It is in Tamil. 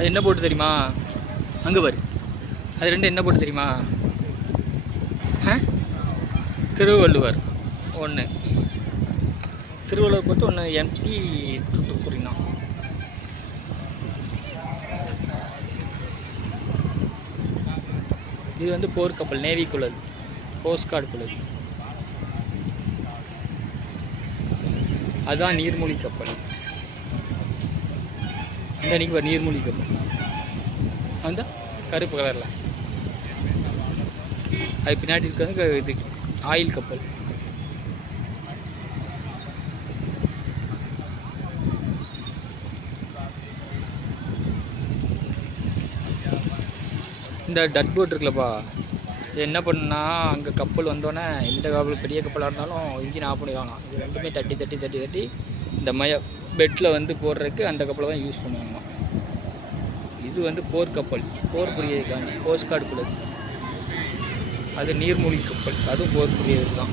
அது என்ன போட்டு தெரியுமா? அங்கே பாரு. அது ரெண்டு என்ன போட்டு தெரியுமா? திருவள்ளுவர். ஒன்று திருவள்ளுவர் போட்டு ஒன்று எம்டி தூத்துக்குடி தான் இது வந்து போர்க்கப்பல் நேவி குழல். கோஸ்ட் குழல். அதுதான் நீர்மூழ்கி கப்பல். இந்த அன்றைக்கி ஒரு நீர்மூழ்கி கப்பல் அந்த கருப்பு கலரில். அது பின்னாடி இருக்கிறது க- இது ஆயில் கப்பல். இந்த டட் போட் இருக்குல்லப்பா. இது என்ன பண்ணுன்னா அங்கே கப்பல் வந்தோடனே எந்த கப்பல் பெரிய கப்பலாக இருந்தாலும் இன்ஜின் ஆஃப் பண்ணிடுவாங்க இது ரெண்டுமே தட்டி தட்டி தட்டி தட்டி இந்த மய பெட்டில் வந்து போடுறதுக்கு அந்த கப்பலை தான் யூஸ் பண்ணுவாங்க. இது வந்து போர் கப்பல் போர் புரியதுக்காண்டி கோஸ்ட் அது நீர்மூழ்கி கப்பல் அதுவும் போர் புரியது தான்